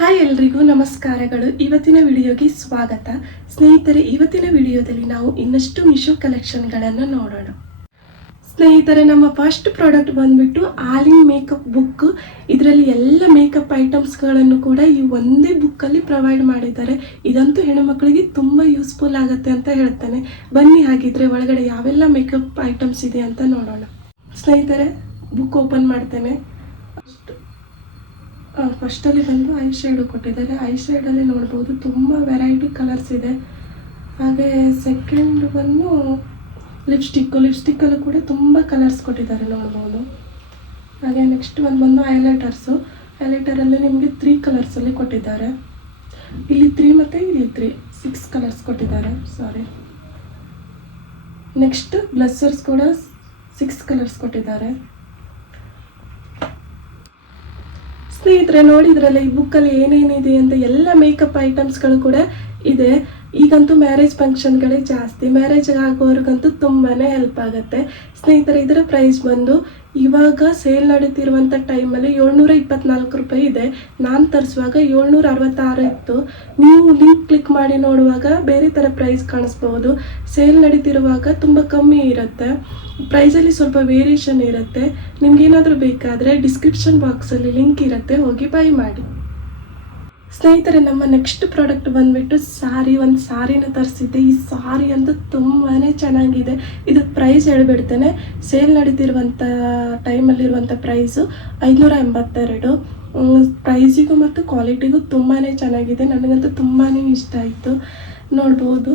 Hi ಎಲ್ರಿಗೂ ನಮಸ್ಕಾರಗಳು. ಇವತ್ತಿನ ವಿಡಿಯೋಗೆ ಸ್ವಾಗತ. ಸ್ನೇಹಿತರೆ, ಇವತ್ತಿನ ವಿಡಿಯೋದಲ್ಲಿ ನಾವು ಇನ್ನಷ್ಟು ಮಿಶೋ ಕಲೆಕ್ಷನ್ಗಳನ್ನು ನೋಡೋಣ. ಸ್ನೇಹಿತರೆ, ನಮ್ಮ ಫಸ್ಟ್ ಪ್ರಾಡಕ್ಟ್ ಬಂದ್ಬಿಟ್ಟು ಆಲಿನ್ ಮೇಕಪ್ ಬುಕ್. ಇದರಲ್ಲಿ ಎಲ್ಲ ಮೇಕಪ್ ಐಟಮ್ಸ್ಗಳನ್ನು ಕೂಡ ಈ ಒಂದೇ ಬುಕ್ಕಲ್ಲಿ ಪ್ರೊವೈಡ್ ಮಾಡಿದ್ದಾರೆ. ಇದಂತೂ ಹೆಣ್ಣುಮಕ್ಕಳಿಗೆ ತುಂಬ ಯೂಸ್ಫುಲ್ ಆಗುತ್ತೆ ಅಂತ ಹೇಳ್ತಾನೆ. ಬನ್ನಿ ಹಾಗಿದ್ರೆ ಒಳಗಡೆ ಯಾವೆಲ್ಲ ಮೇಕಪ್ ಐಟಮ್ಸ್ ಇದೆ ಅಂತ ನೋಡೋಣ. ಸ್ನೇಹಿತರೆ, ಬುಕ್ ಓಪನ್ ಮಾಡ್ತೇನೆ. ಫಸ್ಟಲ್ಲಿ ಬಂದು ಐ ಶೇಡು ಕೊಟ್ಟಿದ್ದಾರೆ. ಐ ಶೇಡಲ್ಲಿ ನೋಡ್ಬೋದು ತುಂಬ ವೆರೈಟಿ ಕಲರ್ಸ್ ಇದೆ. ಹಾಗೆ ಸೆಕೆಂಡ್ ಬಂದು ಲಿಪ್ಸ್ಟಿಕ್ಕಲ್ಲೂ ಕೂಡ ತುಂಬ ಕಲರ್ಸ್ ಕೊಟ್ಟಿದ್ದಾರೆ ನೋಡ್ಬೋದು. ಹಾಗೆ ನೆಕ್ಸ್ಟ್ ಬಂದು ಹೈಲೈಟರಲ್ಲಿ ನಿಮಗೆ 3 ಕಲರ್ಸಲ್ಲಿ ಕೊಟ್ಟಿದ್ದಾರೆ. ಇಲ್ಲಿ 3 ಮತ್ತು ಇಲ್ಲಿ 3 6 ಕಲರ್ಸ್ ಕೊಟ್ಟಿದ್ದಾರೆ. ಸಾರಿ. ನೆಕ್ಸ್ಟ್ ಬ್ಲಸ್ಸರ್ಸ್ ಕೂಡ 6 ಕಲರ್ಸ್ ಕೊಟ್ಟಿದ್ದಾರೆ. ಸ್ನೇಹಿತರೆ, ನೋಡಿದ್ರಲ್ಲ ಈ ಬುಕ್ಕಲ್ಲಿ ಏನೇನಿದೆ ಅಂತ. ಎಲ್ಲ ಮೇಕಪ್ ಐಟಮ್ಸ್ಗಳು ಕೂಡ ಇದೆ. ಈಗಂತೂ ಮ್ಯಾರೇಜ್ ಫಂಕ್ಷನ್ಗಳೇ ಜಾಸ್ತಿ. ಮ್ಯಾರೇಜ್ ಆಗೋರ್ಗಂತೂ ತುಂಬಾ ಹೆಲ್ಪ್ ಆಗುತ್ತೆ. ಸ್ನೇಹಿತರೆ, ಇದರ ಪ್ರೈಸ್ ಬಂದು ಇವಾಗ ಸೇಲ್ ನಡೀತಿರುವಂಥ ಟೈಮಲ್ಲಿ 724 ರೂಪಾಯಿ ಇದೆ. ನಾನು ತರಿಸುವಾಗ 766 ಇತ್ತು. ನೀವು ಲಿಂಕ್ ಕ್ಲಿಕ್ ಮಾಡಿ ನೋಡುವಾಗ ಬೇರೆ ಥರ ಪ್ರೈಸ್ ಕಾಣಿಸ್ಬೋದು. ಸೇಲ್ ನಡೀತಿರುವಾಗ ತುಂಬ ಕಮ್ಮಿ ಇರುತ್ತೆ. ಪ್ರೈಸಲ್ಲಿ ಸ್ವಲ್ಪ ವೇರಿಯೇಷನ್ ಇರುತ್ತೆ. ನಿಮ್ಗೇನಾದರೂ ಬೇಕಾದರೆ ಡಿಸ್ಕ್ರಿಪ್ಷನ್ ಬಾಕ್ಸಲ್ಲಿ ಲಿಂಕ್ ಇರುತ್ತೆ, ಹೋಗಿ ಬೈ ಮಾಡಿ. ಸ್ನೇಹಿತರೆ, ನಮ್ಮ ನೆಕ್ಸ್ಟ್ ಪ್ರಾಡಕ್ಟ್ ಬಂದುಬಿಟ್ಟು ಒಂದು ಸಾರಿನ ತರಿಸಿದ್ದೆ. ಈ ಸಾರಿ ಅಂತೂ ತುಂಬಾ ಚೆನ್ನಾಗಿದೆ. ಇದು ಪ್ರೈಸ್ ಹೇಳ್ಬಿಡ್ತೇನೆ. ಸೇಲ್ ನಡೀತಿರುವಂಥ ಟೈಮಲ್ಲಿರುವಂಥ ಪ್ರೈಸು 582. ಪ್ರೈಸಿಗೂ ಮತ್ತು ಕ್ವಾಲಿಟಿಗೂ ತುಂಬಾ ಚೆನ್ನಾಗಿದೆ. ನನಗಂತೂ ತುಂಬಾ ಇಷ್ಟ ಆಯಿತು. ನೋಡ್ಬೋದು,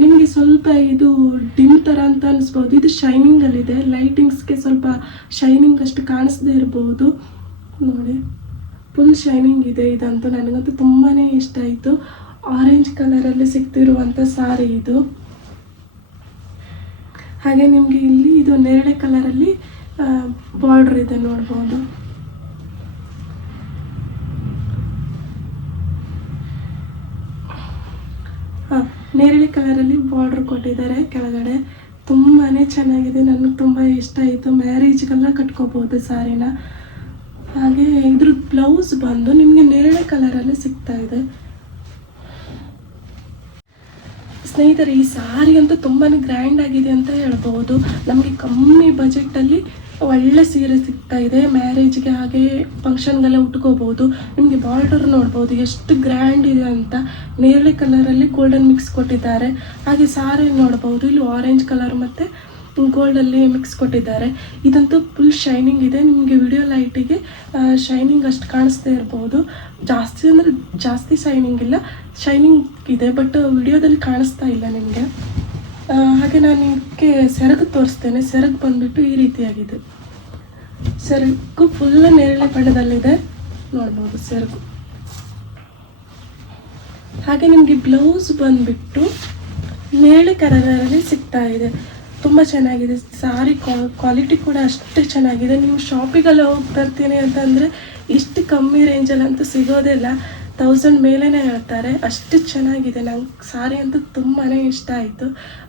ನಿಮಗೆ ಸ್ವಲ್ಪ ಇದು ಡಿಮ್ ಥರ ಅಂತ ಅನಿಸ್ಬೋದು. ಇದು ಶೈನಿಂಗಲ್ಲಿದೆ. ಲೈಟಿಂಗ್ಸ್ಗೆ ಸ್ವಲ್ಪ ಶೈನಿಂಗ್ ಅಷ್ಟು ಕಾಣಿಸದೇ ಇರ್ಬೋದು. ನೋಡಿ, ಫುಲ್ ಶೈನಿಂಗ್ ಇದೆ. ಇದಂತೂ ನನಗಂತೂ ತುಂಬಾ ಇಷ್ಟ ಆಯಿತು. ಆರೆಂಜ್ ಕಲರಲ್ಲಿ ಸಿಗ್ತಿರುವಂಥ ಸಾರಿ ಇದು. ಹಾಗೆ ನಿಮಗೆ ಇಲ್ಲಿ ಇದು ನೇರಳೆ ಕಲರಲ್ಲಿ ಬಾರ್ಡರ್ ಇದೆ ನೋಡ್ಬೋದು. ನೇರಳೆ ಕಲರಲ್ಲಿ ಬಾರ್ಡರ್ ಕೊಟ್ಟಿದ್ದಾರೆ ಕೆಳಗಡೆ. ತುಂಬಾ ಚೆನ್ನಾಗಿದೆ. ನನಗೆ ತುಂಬ ಇಷ್ಟ ಆಯಿತು. ಮ್ಯಾರೇಜ್ಗೆಲ್ಲ ಕಟ್ಕೋಬೋದು ಸಾರಿನ. ಹಾಗೆ ಇದ್ರ ಬ್ಲೌಸ್ ಬಂದು ನಿಮಗೆ ನೇರಳೆ ಕಲರಲ್ಲಿ ಸಿಗ್ತಾ ಇದೆ. ಸ್ನೇಹಿತರೆ, ಈ ಸಾರಿ ಅಂತೂ ತುಂಬಾ ಗ್ರ್ಯಾಂಡ್ ಆಗಿದೆ ಅಂತ ಹೇಳ್ಬೋದು. ನಮಗೆ ಕಮ್ಮಿ ಬಜೆಟಲ್ಲಿ ಒಳ್ಳೆ ಸೀರೆ ಸಿಗ್ತಾ ಇದೆ. ಮ್ಯಾರೇಜ್ಗೆ ಹಾಗೆ ಫಂಕ್ಷನ್ಗೆಲ್ಲ ಉಟ್ಕೋಬೋದು. ನಿಮಗೆ ಬಾರ್ಡರ್ ನೋಡ್ಬೋದು ಎಷ್ಟು ಗ್ರ್ಯಾಂಡ್ ಇದೆ ಅಂತ. ನೇರಳೆ ಕಲರಲ್ಲಿ ಗೋಲ್ಡನ್ ಮಿಕ್ಸ್ ಕೊಟ್ಟಿದ್ದಾರೆ. ಹಾಗೆ ಸಾರಿ ನೋಡ್ಬೋದು, ಇಲ್ಲಿ ಆರೆಂಜ್ ಕಲರ್ ಮತ್ತು ಗೋಲ್ಡಲ್ಲಿ ಮಿಕ್ಸ್ ಕೊಟ್ಟಿದ್ದಾರೆ. ಇದಂತೂ ಫುಲ್ ಶೈನಿಂಗ್ ಇದೆ. ನಿಮಗೆ ವಿಡಿಯೋ ಲೈಟಿಗೆ ಶೈನಿಂಗ್ ಅಷ್ಟು ಕಾಣಿಸ್ತಾ ಇರ್ಬೋದು. ಜಾಸ್ತಿ ಅಂದರೆ ಜಾಸ್ತಿ ಶೈನಿಂಗ್ ಇಲ್ಲ, ಶೈನಿಂಗ್ ಇದೆ, ಬಟ್ ವಿಡಿಯೋದಲ್ಲಿ ಕಾಣಿಸ್ತಾ ಇಲ್ಲ ನಿಮಗೆ. ಹಾಗೆ ನಾನು ಇದಕ್ಕೆ ಸೆರಗು ತೋರಿಸ್ತೇನೆ. ಸೆರಗು ಬಂದುಬಿಟ್ಟು ಈ ರೀತಿಯಾಗಿದೆ. ಸೆರಗು ಫುಲ್ ನೇರಳೆ ಬಣ್ಣದಲ್ಲಿದೆ ನೋಡ್ಬೋದು ಸೆರಗು. ಹಾಗೆ ನಿಮಗೆ ಬ್ಲೌಸ್ ಬಂದುಬಿಟ್ಟು ನೇರಳೆ ಕಲರಲ್ಲಿ ಸಿಗ್ತಾ ಇದೆ. ತುಂಬ ಚೆನ್ನಾಗಿದೆ. ಸಾರಿ ಕ್ವಾಲಿಟಿ ಕೂಡ ಅಷ್ಟೇ ಚೆನ್ನಾಗಿದೆ. ನೀವು ಶಾಪಿಗೆಲ್ಲ ಹೋಗಿ ತರ್ತೀನಿ ಅಂತಂದರೆ ಇಷ್ಟು ಕಮ್ಮಿ ರೇಂಜಲ್ಲಂತೂ ಸಿಗೋದಿಲ್ಲ. 1000 ಮೇಲೇ ಹೇಳ್ತಾರೆ. ಅಷ್ಟು ಚೆನ್ನಾಗಿದೆ. ನಂಗೆ ಸಾರಿ ಅಂತೂ ತುಂಬಾ ಇಷ್ಟ ಆಯಿತು.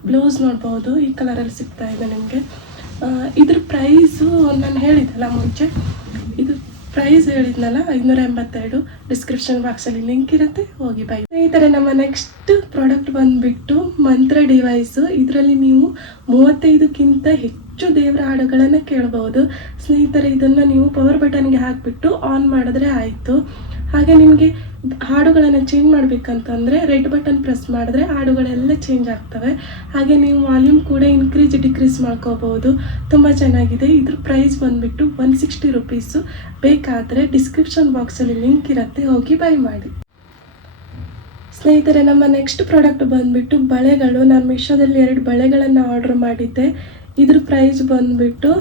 ಬ್ಲೌಸ್ ನೋಡ್ಬೋದು, ಈ ಕಲರಲ್ಲಿ ಸಿಗ್ತಾ ಇದೆ ನಿಮಗೆ. ಇದ್ರ ಪ್ರೈಸು ನಾನು ಹೇಳಿದ್ದಲ್ಲ ಮುಂಚೆ, ಇದು ಪ್ರೈಸ್ ಹೇಳಿದ್ನಲ್ಲ 582. ಡಿಸ್ಕ್ರಿಪ್ಷನ್ ಬಾಕ್ಸಲ್ಲಿ ಲಿಂಕ್ ಇರುತ್ತೆ, ಹೋಗಿ ಬೈ. ಸ್ನೇಹಿತರೆ, ನಮ್ಮ ನೆಕ್ಸ್ಟ್ ಪ್ರಾಡಕ್ಟ್ ಬಂದುಬಿಟ್ಟು ಮಂತ್ರ ಡಿವೈಸು. ಇದರಲ್ಲಿ ನೀವು 35ಕ್ಕಿಂತ ಹೆಚ್ಚು ದೇವರ ಹಾಡುಗಳನ್ನು ಕೇಳ್ಬೋದು. ಸ್ನೇಹಿತರೆ, ಇದನ್ನು ನೀವು ಪವರ್ ಬಟನ್ಗೆ ಹಾಕಿಬಿಟ್ಟು ಆನ್ ಮಾಡಿದ್ರೆ ಆಯಿತು. ಹಾಗೆ ನಿಮಗೆ ಹಾಡುಗಳನ್ನು ಚೇಂಜ್ ಮಾಡಬೇಕಂತಂದರೆ ರೆಡ್ ಬಟನ್ ಪ್ರೆಸ್ ಮಾಡಿದ್ರೆ ಹಾಡುಗಳೆಲ್ಲ ಚೇಂಜ್ ಆಗ್ತವೆ. ಹಾಗೆ ನೀವು ವಾಲ್ಯೂಮ್ ಕೂಡ ಇನ್ಕ್ರೀಸ್ ಡಿಕ್ರೀಸ್ ಮಾಡ್ಕೋಬೋದು. ತುಂಬ ಚೆನ್ನಾಗಿದೆ. ಇದ್ರ ಪ್ರೈಸ್ ಬಂದುಬಿಟ್ಟು 160 ರೂಪೀಸು. ಬೇಕಾದರೆ ಡಿಸ್ಕ್ರಿಪ್ಷನ್ ಬಾಕ್ಸಲ್ಲಿ ಲಿಂಕ್ ಇರುತ್ತೆ, ಹೋಗಿ ಬೈ ಮಾಡಿ. ಸ್ನೇಹಿತರೆ, ನಮ್ಮ ನೆಕ್ಸ್ಟ್ ಪ್ರಾಡಕ್ಟ್ ಬಂದುಬಿಟ್ಟು ಬಳೆಗಳು. ನಾನು ಮಿಶೋದಲ್ಲಿ 2 ಬಳೆಗಳನ್ನು ಆರ್ಡ್ರ್ ಮಾಡಿದ್ದೆ. ಇದ್ರ ಪ್ರೈಸ್ ಬಂದುಬಿಟ್ಟು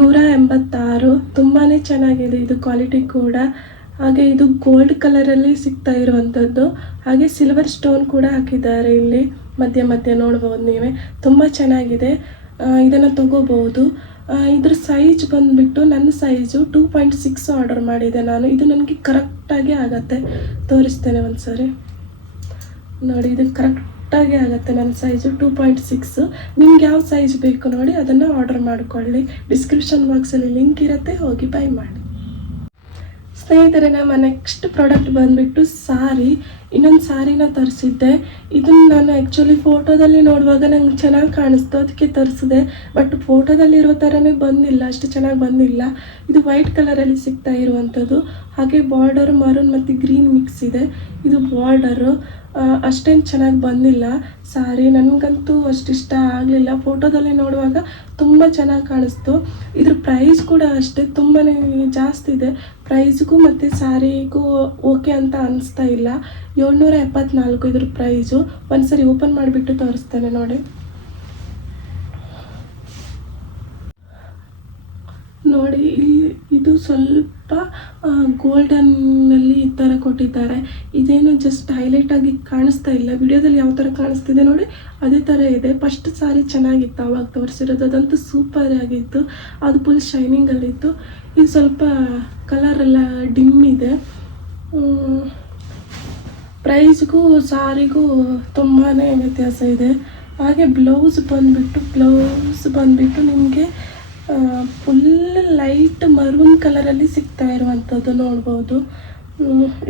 186. ತುಂಬಾ ಚೆನ್ನಾಗಿದೆ ಇದು ಕ್ವಾಲಿಟಿ ಕೂಡ. ಹಾಗೆ ಇದು ಗೋಲ್ಡ್ ಕಲರಲ್ಲಿ ಸಿಗ್ತಾ ಇರುವಂಥದ್ದು. ಹಾಗೆ ಸಿಲ್ವರ್ ಸ್ಟೋನ್ ಕೂಡ ಹಾಕಿದ್ದಾರೆ ಇಲ್ಲಿ ಮಧ್ಯೆ ನೋಡ್ಬೋದು ನೀವೇ. ತುಂಬ ಚೆನ್ನಾಗಿದೆ. ಇದನ್ನು ತಗೋಬೋದು. ಇದ್ರ ಸೈಜ್ ಬಂದುಬಿಟ್ಟು ನನ್ನ ಸೈಜು 2.6 ಆರ್ಡರ್ ಮಾಡಿದೆ ನಾನು. ಇದು ನನಗೆ ಕರೆಕ್ಟಾಗಿ ಆಗುತ್ತೆ. ತೋರಿಸ್ತೇನೆ ಒಂದು ಸರಿ ನೋಡಿ. ಇದು ಕರೆಕ್ಟಾಗಿ ಆಗುತ್ತೆ. ನನ್ನ ಸೈಜು 2.6. ನಿಮ್ಗೆ ಯಾವ ಸೈಜ್ ಬೇಕು ನೋಡಿ ಅದನ್ನು ಆರ್ಡರ್ ಮಾಡಿಕೊಳ್ಳಿ. ಡಿಸ್ಕ್ರಿಪ್ಷನ್ ಬಾಕ್ಸಲ್ಲಿ ಲಿಂಕ್ ಇರುತ್ತೆ, ಹೋಗಿ ಬೈ ಮಾಡಿ. ಸ್ನೇಹಿತರೆ, ನಮ್ಮ ನೆಕ್ಸ್ಟ್ ಪ್ರಾಡಕ್ಟ್ ಬಂದುಬಿಟ್ಟು ಸಾರಿ. ಇನ್ನೊಂದು ಸಾರಿನ ತರಿಸಿದ್ದೆ. ಇದನ್ನು ನಾನು ಆ್ಯಕ್ಚುಲಿ ಫೋಟೋದಲ್ಲಿ ನೋಡುವಾಗ ನಂಗೆ ಚೆನ್ನಾಗಿ ಕಾಣಿಸ್ತು, ಅದಕ್ಕೆ ತರಿಸಿದೆ. ಬಟ್ ಫೋಟೋದಲ್ಲಿರೋ ಥರನೇ ಬಂದಿಲ್ಲ, ಅಷ್ಟು ಚೆನ್ನಾಗಿ ಬಂದಿಲ್ಲ. ಇದು ವೈಟ್ ಕಲರಲ್ಲಿ ಸಿಗ್ತಾ ಇರುವಂಥದ್ದು. ಹಾಗೆ ಬಾರ್ಡರ್ ಮರೂನ್ ಮತ್ತು ಗ್ರೀನ್ ಮಿಕ್ಸ್ ಇದೆ. ಇದು ಬಾರ್ಡರು ಅಷ್ಟೇನು ಚೆನ್ನಾಗಿ ಬಂದಿಲ್ಲ ಸಾರಿ. ನನಗಂತೂ ಅಷ್ಟಿಷ್ಟ ಆಗಲಿಲ್ಲ. ಫೋಟೋದಲ್ಲಿ ನೋಡುವಾಗ ತುಂಬ ಚೆನ್ನಾಗಿ ಕಾಣಿಸ್ತು. ಇದ್ರ ಪ್ರೈಸ್ ಕೂಡ ಅಷ್ಟೇ ತುಂಬಾ ಜಾಸ್ತಿ ಇದೆ. ಪ್ರೈಸ್ಗೂ ಮತ್ತು ಸಾರಿಗೂ ಓಕೆ ಅಂತ ಅನಿಸ್ತಾ ಇಲ್ಲ. 774 ಇದ್ರ ಪ್ರೈಸು. ಒಂದ್ಸರಿ ಓಪನ್ ಮಾಡಿಬಿಟ್ಟು ತೋರಿಸ್ತೇನೆ ನೋಡಿ. ನೋಡಿ, ಇದು ಸ್ವಲ್ಪ ಗೋಲ್ಡನ್ನಲ್ಲಿ ಈ ಥರ ಕೊಟ್ಟಿದ್ದಾರೆ. ಇದೇನು ಜಸ್ಟ್ ಹೈಲೈಟ್ ಆಗಿ ಕಾಣಿಸ್ತಾ ಇಲ್ಲ. ವಿಡಿಯೋದಲ್ಲಿ ಯಾವ ಥರ ಕಾಣಿಸ್ತಿದೆ ನೋಡಿ, ಅದೇ ಥರ ಇದೆ. ಫಸ್ಟ್ ಸಾರಿ ಚೆನ್ನಾಗಿತ್ತು ಅವಾಗ ತೋರಿಸಿರೋದು, ಅದಂತೂ ಸೂಪರ್ ಆಗಿತ್ತು. ಅದು ಫುಲ್ ಶೈನಿಂಗಲ್ಲಿತ್ತು. ಇದು ಸ್ವಲ್ಪ ಕಲರೆಲ್ಲ ಡಿಮ್ ಇದೆ. ಪ್ರೈಸ್ಗೂ ಸಾರಿಗೂ ತುಂಬಾ ವ್ಯತ್ಯಾಸ ಇದೆ. ಹಾಗೆ ಬ್ಲೌಸ್ ಬಂದುಬಿಟ್ಟು ನಿಮಗೆ ಫುಲ್ ಲೈಟ್ ಮರೂನ್ ಕಲರಲ್ಲಿ ಸಿಗ್ತಾ ಇರುವಂಥದ್ದು ನೋಡ್ಬೋದು.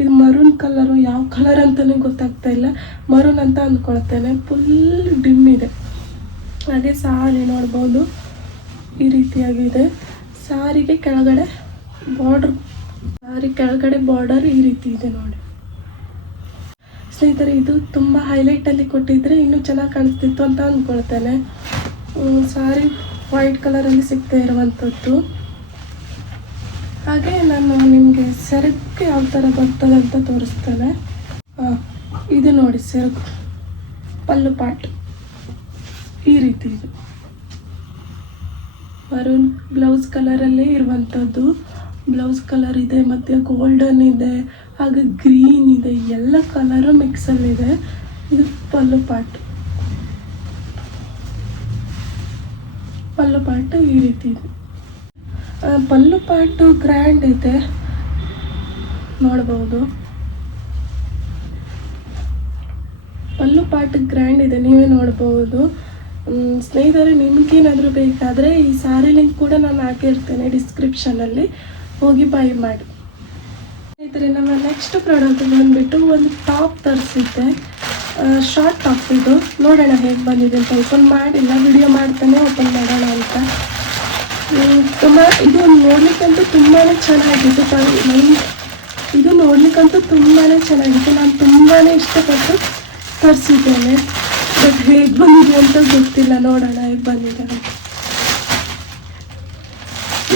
ಇದು ಮರೂನ್ ಕಲರು, ಯಾವ ಕಲರ್ ಅಂತಲೇ ಗೊತ್ತಾಗ್ತಾ ಇಲ್ಲ. ಮರೂನ್ ಅಂತ ಅಂದ್ಕೊಳ್ತೇನೆ. ಫುಲ್ ಡಿಮ್ ಇದೆ. ಹಾಗೆ ಸಾರಿ ನೋಡ್ಬೋದು ಈ ರೀತಿಯಾಗಿದೆ. ಸಾರಿಗೆ ಕೆಳಗಡೆ ಬಾರ್ಡರ್ ಈ ರೀತಿ ಇದೆ ನೋಡಿ. ಸ್ನೇಹಿತರೆ, ಇದು ತುಂಬ ಹೈಲೈಟಲ್ಲಿ ಕೊಟ್ಟಿದ್ರೆ ಇನ್ನೂ ಚೆನ್ನಾಗಿ ಕಾಣಿಸ್ತಿತ್ತು ಅಂತ ಅಂದ್ಕೊಳ್ತೇನೆ. ಸಾರಿ ವೈಟ್ ಕಲರಲ್ಲಿ ಸಿಗ್ತಾ ಇರುವಂಥದ್ದು. ಹಾಗೆ ನಾನು ನಿಮಗೆ ಸೆರಗು ಯಾವ ಥರ ಬರ್ತದೆ ಅಂತ ತೋರಿಸ್ತೇನೆ. ಇದು ನೋಡಿ ಸೆರಗು, ಪಲ್ಲು ಪಾಟ್ ಈ ರೀತಿ ಇದೆ. ಮರೂನ್ ಬ್ಲೌಸ್ ಕಲರಲ್ಲೇ ಇರುವಂಥದ್ದು. ಬ್ಲೌಸ್ ಕಲರ್ ಇದೆ, ಮತ್ತು ಗೋಲ್ಡನ್ ಇದೆ, ಹಾಗೆ ಗ್ರೀನ್ ಇದೆ, ಎಲ್ಲ ಕಲರು ಮಿಕ್ಸಲ್ಲಿದೆ. ಇದು ಪಲ್ಲು ಪಾಟ್ ಈ ರೀತಿ ಇದೆ. ಪಲ್ಲು ಪಾಟು ಗ್ರ್ಯಾಂಡ್ ಇದೆ ನೋಡ್ಬೋದು. ಪಲ್ಲು ಪಾಟ್ ಗ್ರ್ಯಾಂಡ್ ಇದೆ, ನೀವೇ ನೋಡ್ಬೋದು. ಸ್ನೇಹಿತರೆ, ನಿಮ್ಗೇನಾದರೂ ಬೇಕಾದರೆ ಈ ಸಾರಿ ಲಿಂಕ್ ಕೂಡ ನಾನು ಹಾಕಿರ್ತೇನೆ ಡಿಸ್ಕ್ರಿಪ್ಷನಲ್ಲಿ, ಹೋಗಿ ಬೈ ಮಾಡಿ. ಸ್ನೇಹಿತರೆ, ನಮ್ಮ ನೆಕ್ಸ್ಟ್ ಪ್ರಾಡಕ್ಟ್ ಬಂದುಬಿಟ್ಟು ಒಂದು ಟಾಪ್ ತರಿಸಿದ್ದೆ. ಶಾರ್ಟ್ ಟಾಪ್ ಇದು. ನೋಡೋಣ ಹೇಗೆ ಬಂದಿದೆ ಅಂತ. ಓಪನ್ ಮಾಡಿಲ್ಲ, ವಿಡಿಯೋ ಮಾಡ್ತಾನೆ ಓಪನ್ ಮಾಡೋಣ ಅಂತ. ಇದು ನೋಡ್ಲಿಕ್ಕಂತೂ ತುಂಬಾ ಚೆನ್ನಾಗಿತ್ತು. ನಾನು ತುಂಬಾ ಇಷ್ಟಪಟ್ಟು ತರಿಸಿದ್ದೇನೆ. ಬಟ್ ಹೇಗೆ ಬಂದಿದೆ ಅಂತ ಗೊತ್ತಿಲ್ಲ. ನೋಡೋಣ ಹೇಗೆ ಬಂದಿದೆ ಅಂತ.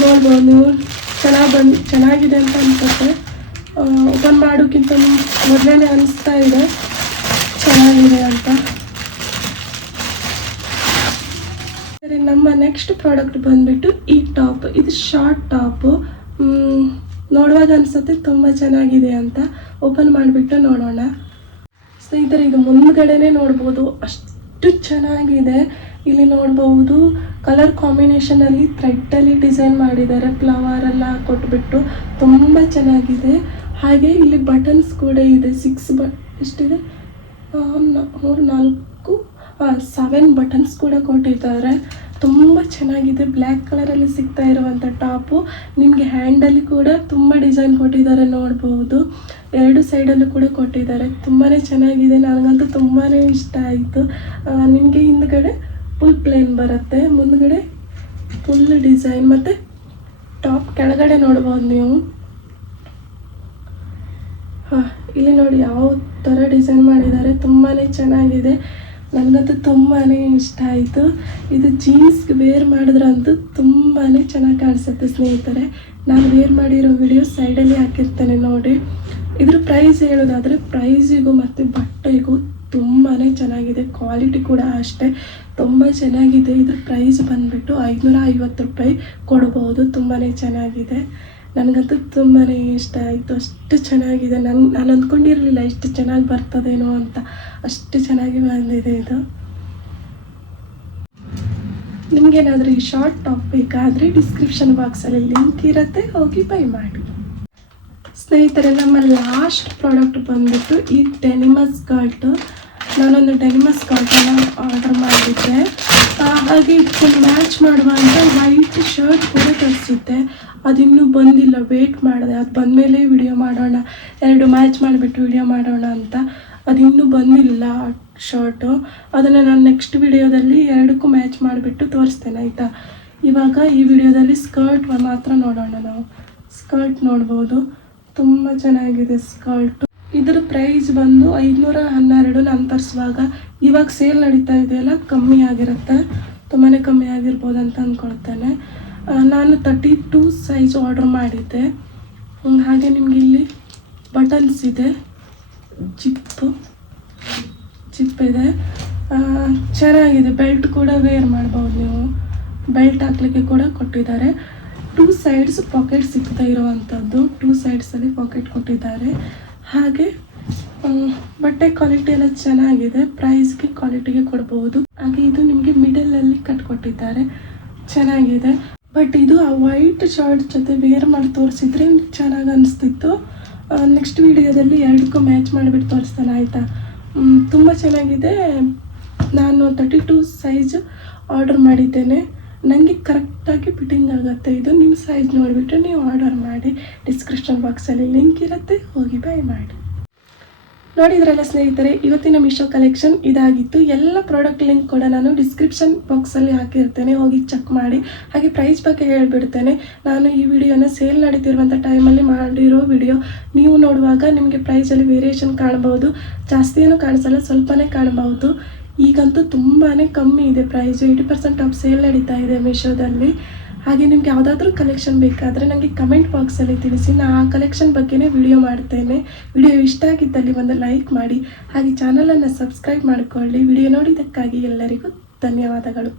ನೋಡ್ಬೋದು ನೀವು, ಚೆನ್ನಾಗಿದೆ ಅಂತ ಅನ್ಸುತ್ತೆ. ಓಪನ್ ಮಾಡೋಕ್ಕಿಂತ ಮೊದಲೇ ಅನಿಸ್ತಾ ಇದೆ ಚೆನ್ನಾಗಿದೆ ಅಂತ. ಸರಿ, ನಮ್ಮ ನೆಕ್ಸ್ಟ್ ಪ್ರಾಡಕ್ಟ್ ಬಂದುಬಿಟ್ಟು ಈ ಟಾಪ್. ಇದು ಶಾರ್ಟ್ ಟಾಪು. ನೋಡುವಾಗ ಅನಿಸುತ್ತೆ ತುಂಬ ಚೆನ್ನಾಗಿದೆ ಅಂತ. ಓಪನ್ ಮಾಡಿಬಿಟ್ಟು ನೋಡೋಣ. ಸ್ನೇಹಿತರೆ, ಇದು ಮುಂದ್ಗಡೆನೇ ನೋಡ್ಬೋದು, ಅಷ್ಟು ಚೆನ್ನಾಗಿದೆ. ಇಲ್ಲಿ ನೋಡ್ಬೋದು ಕಲರ್ ಕಾಂಬಿನೇಷನಲ್ಲಿ ಥ್ರೆಡ್ಡಲ್ಲಿ ಡಿಸೈನ್ ಮಾಡಿದ್ದಾರೆ. ಫ್ಲವರೆಲ್ಲ ಕೊಟ್ಬಿಟ್ಟು ತುಂಬ ಚೆನ್ನಾಗಿದೆ. ಹಾಗೆ ಇಲ್ಲಿ ಬಟನ್ಸ್ ಕೂಡ ಇದೆ. ಎಷ್ಟಿದೆ? 7 ಬಟನ್ಸ್ ಕೂಡ ಕೊಟ್ಟಿದ್ದಾರೆ. ತುಂಬ ಚೆನ್ನಾಗಿದೆ. ಬ್ಲ್ಯಾಕ್ ಕಲರಲ್ಲಿ ಸಿಗ್ತಾ ಇರುವಂಥ ಟಾಪು. ನಿಮಗೆ ಹ್ಯಾಂಡಲ್ಲಿ ಕೂಡ ತುಂಬ ಡಿಸೈನ್ ಕೊಟ್ಟಿದ್ದಾರೆ ನೋಡ್ಬೋದು. 2 ಸೈಡಲ್ಲೂ ಕೂಡ ಕೊಟ್ಟಿದ್ದಾರೆ. ತುಂಬಾ ಚೆನ್ನಾಗಿದೆ. ನನಗಂತೂ ತುಂಬಾ ಇಷ್ಟ ಆಯಿತು. ನಿಮಗೆ ಹಿಂದ್ಗಡೆ ಫುಲ್ ಪ್ಲೇನ್ ಬರುತ್ತೆ, ಮುಂದ್ಗಡೆ ಫುಲ್ ಡಿಸೈನ್. ಮತ್ತು ಟಾಪ್ ಕೆಳಗಡೆ ನೋಡ್ಬೋದು ನೀವು. ಇಲ್ಲಿ ನೋಡಿ ಯಾವ ಥರ ಡಿಸೈನ್ ಮಾಡಿದ್ದಾರೆ. ತುಂಬಾ ಚೆನ್ನಾಗಿದೆ. ನನಗಂತೂ ತುಂಬಾ ಇಷ್ಟ ಆಯಿತು. ಇದು ಜೀನ್ಸ್ಗೆ ವೇರ್ ಮಾಡಿದ್ರಂತೂ ತುಂಬಾ ಚೆನ್ನಾಗಿ ಕಾಣಿಸುತ್ತೆ ಸ್ನೇಹಿತರೆ. ನಾನು ವೇರ್ ಮಾಡಿರೋ ವಿಡಿಯೋ ಸೈಡಲ್ಲಿ ಹಾಕಿರ್ತೇನೆ ನೋಡಿ. ಇದ್ರ ಪ್ರೈಸ್ ಹೇಳೋದಾದರೆ ಪ್ರೈಸಿಗೂ ಮತ್ತು ಬಟ್ಟೆಗೂ ತುಂಬಾ ಚೆನ್ನಾಗಿದೆ. ಕ್ವಾಲಿಟಿ ಕೂಡ ಅಷ್ಟೇ ತುಂಬ ಚೆನ್ನಾಗಿದೆ. ಇದ್ರ ಪ್ರೈಸ್ ಬಂದುಬಿಟ್ಟು 550 ರೂಪಾಯಿ ಕೊಡ್ಬೋದು. ತುಂಬಾ ಚೆನ್ನಾಗಿದೆ. ನನಗಂತೂ ತುಂಬಾ ಇಷ್ಟ ಆಯಿತು. ಅಷ್ಟು ಚೆನ್ನಾಗಿದೆ. ನಾನು ಅಂದ್ಕೊಂಡಿರಲಿಲ್ಲ ಇಷ್ಟು ಚೆನ್ನಾಗಿ ಬರ್ತದೇನೋ ಅಂತ. ಅಷ್ಟು ಚೆನ್ನಾಗಿ ಬಂದಿದೆ ಇದು. ನಿಮಗೇನಾದರೂ ಈ ಶಾರ್ಟ್ ಟಾಪ್ ಬೇಕಾದರೆ ಡಿಸ್ಕ್ರಿಪ್ಷನ್ ಬಾಕ್ಸಲ್ಲಿ ಲಿಂಕ್ ಇರುತ್ತೆ, ಹೋಗಿ ಬೈ ಮಾಡಿ. ಸ್ನೇಹಿತರೆ, ನಮ್ಮ ಲಾಸ್ಟ್ ಪ್ರಾಡಕ್ಟ್ ಬಂದುಬಿಟ್ಟು ಈ ಡೆನಿಮ ಸ್ಕರ್ಟು. ನಾನೊಂದು ಡೆನಿಮ ಸ್ಕರ್ಟನ್ನು ಆರ್ಡರ್ ಮಾಡಿದ್ದೆ. ಹಾಗೆ ಇದಕ್ಕೆ ಮ್ಯಾಚ್ ಮಾಡುವ ಅಂತ ವೈಟ್ ಶರ್ಟ್ ಕೂಡ ತರಿಸಿದ್ದೆ. ಅದಿನ್ನೂ ಬಂದಿಲ್ಲ, ವೇಟ್ ಮಾಡಿದೆ. ಅದು ಬಂದಮೇಲೆ ವಿಡಿಯೋ ಮಾಡೋಣ, 2 ಮ್ಯಾಚ್ ಮಾಡಿಬಿಟ್ಟು ವಿಡಿಯೋ ಮಾಡೋಣ ಅಂತ. ಅದಿನ್ನೂ ಬಂದಿಲ್ಲ ಶರ್ಟು. ಅದನ್ನು ನಾನು ನೆಕ್ಸ್ಟ್ ವಿಡಿಯೋದಲ್ಲಿ 2ಕ್ಕೂ ಮ್ಯಾಚ್ ಮಾಡಿಬಿಟ್ಟು ತೋರಿಸ್ತೇನೆ ಆಯಿತಾ. ಇವಾಗ ಈ ವಿಡಿಯೋದಲ್ಲಿ ಸ್ಕರ್ಟ್ ಮಾತ್ರ ನೋಡೋಣ. ನಾವು ಸ್ಕರ್ಟ್ ನೋಡ್ಬೋದು, ತುಂಬ ಚೆನ್ನಾಗಿದೆ ಸ್ಕರ್ಟು. ಇದರ ಪ್ರೈಸ್ ಬಂದು 512. ನಾನು ತರಿಸುವಾಗ ಇವಾಗ ಸೇಲ್ ನಡೀತಾ ಇದೆಯಲ್ಲ, ಕಮ್ಮಿ ಆಗಿರುತ್ತೆ, ತುಂಬಾ ಕಮ್ಮಿ ಆಗಿರ್ಬೋದು ಅಂತ ಅಂದ್ಕೊಳ್ತೇನೆ. ನಾನು 32 ಸೈಜ್ ಆರ್ಡ್ರ್ ಮಾಡಿದ್ದೆ. ಹಾಗೆ ನಿಮಗೆ ಇಲ್ಲಿ ಬಟನ್ಸ್ ಇದೆ, ಜಿಪ್ ಇದೆ, ಚೆನ್ನಾಗಿದೆ. ಬೆಲ್ಟ್ ಕೂಡ ವೇರ್ ಮಾಡ್ಬೋದು ನೀವು, ಬೆಲ್ಟ್ ಹಾಕ್ಲಿಕ್ಕೆ ಕೂಡ ಕೊಟ್ಟಿದ್ದಾರೆ. 2 ಸೈಡ್ಸ್ ಪಾಕೆಟ್ ಸಿಗ್ತಾ ಇರುವಂಥದ್ದು, 2 ಸೈಡ್ಸಲ್ಲಿ ಪಾಕೆಟ್ ಕೊಟ್ಟಿದ್ದಾರೆ. ಹಾಗೆ ಬಟ್ಟೆ ಕ್ವಾಲಿಟಿ ಎಲ್ಲ ಚೆನ್ನಾಗಿದೆ, ಪ್ರೈಸ್ಗೆ ಕ್ವಾಲಿಟಿಗೆ ಕೊಡ್ಬೋದು. ಹಾಗೆ ಇದು ನಿಮಗೆ ಮಿಡಲಲ್ಲಿ ಕಟ್ಕೊಟ್ಟಿದ್ದಾರೆ, ಚೆನ್ನಾಗಿದೆ. ಬಟ್ ಇದು ಆ ವೈಟ್ ಶರ್ಟ್ ಜೊತೆ ವೇರ್ ಮಾಡಿ ತೋರಿಸಿದ್ರೆ ಚೆನ್ನಾಗಿ ಅನಿಸ್ತಿತ್ತು. ನೆಕ್ಸ್ಟ್ ವಿಡಿಯೋದಲ್ಲಿ 2ಕ್ಕೂ ಮ್ಯಾಚ್ ಮಾಡಿಬಿಟ್ಟು ತೋರಿಸ್ತಾನೆ ಆಯಿತಾ. ತುಂಬ ಚೆನ್ನಾಗಿದೆ. ನಾನು 32 ಸೈಜ್ ಆರ್ಡರ್ ಮಾಡಿದ್ದೇನೆ. ನನಗೆ ಕರೆಕ್ಟಾಗಿ ಫಿಟ್ಟಿಂಗ್ ಆಗುತ್ತೆ. ಇದು ನಿಮ್ಮ ಸೈಜ್ ನೋಡಿಬಿಟ್ಟು ನೀವು ಆರ್ಡರ್ ಮಾಡಿ. ಡಿಸ್ಕ್ರಿಪ್ಷನ್ ಬಾಕ್ಸಲ್ಲಿ ಲಿಂಕ್ ಇರುತ್ತೆ, ಹೋಗಿ ಬೈ ಮಾಡಿ. ನೋಡಿದ್ರಲ್ಲ ಸ್ನೇಹಿತರೆ, ಇವತ್ತಿನ ಮೀಶೋ ಕಲೆಕ್ಷನ್ ಇದಾಗಿತ್ತು. ಎಲ್ಲ ಪ್ರಾಡಕ್ಟ್ ಲಿಂಕ್ ಕೂಡ ನಾನು ಡಿಸ್ಕ್ರಿಪ್ಷನ್ ಬಾಕ್ಸಲ್ಲಿ ಹಾಕಿರ್ತೇನೆ, ಹೋಗಿ ಚೆಕ್ ಮಾಡಿ. ಹಾಗೆ ಪ್ರೈಸ್ ಬಗ್ಗೆ ಹೇಳಿಬಿಡ್ತೇನೆ. ನಾನು ಈ ವಿಡಿಯೋನ ಸೇಲ್ ನಡೀತಿರುವಂಥ ಟೈಮಲ್ಲಿ ಮಾಡಿರೋ ವಿಡಿಯೋ. ನೀವು ನೋಡುವಾಗ ನಿಮಗೆ ಪ್ರೈಸಲ್ಲಿ ವೇರಿಯೇಷನ್ ಕಾಣ್ಬೋದು, ಜಾಸ್ತಿ ಏನೂ ಕಾಣಿಸಲ್ಲ, ಸ್ವಲ್ಪನೇ ಕಾಣ್ಬೋದು. ಈಗಂತೂ ತುಂಬಾ ಕಮ್ಮಿ ಇದೆ ಪ್ರೈಸು, 80% ಆಫ್ ಸೇಲ್ ನಡೀತಾ ಇದೆ ಮೀಶೋದಲ್ಲಿ. ಹಾಗೆ ನಿಮ್ಗೆ ಯಾವುದಾದ್ರೂ ಕಲೆಕ್ಷನ್ ಬೇಕಾದರೆ ನನಗೆ ಕಮೆಂಟ್ ಬಾಕ್ಸಲ್ಲಿ ತಿಳಿಸಿ, ನಾನು ಆ ಕಲೆಕ್ಷನ್ ಬಗ್ಗೆನೇ ವಿಡಿಯೋ ಮಾಡ್ತೇನೆ. ವಿಡಿಯೋ ಇಷ್ಟ ಆಗಿದ್ದಲ್ಲಿ ಒಂದು ಲೈಕ್ ಮಾಡಿ, ಹಾಗೆ ಚಾನಲನ್ನು ಸಬ್ಸ್ಕ್ರೈಬ್ ಮಾಡಿಕೊಳ್ಳಿ. ವಿಡಿಯೋ ನೋಡಿದ್ದಕ್ಕಾಗಿ ಎಲ್ಲರಿಗೂ ಧನ್ಯವಾದಗಳು.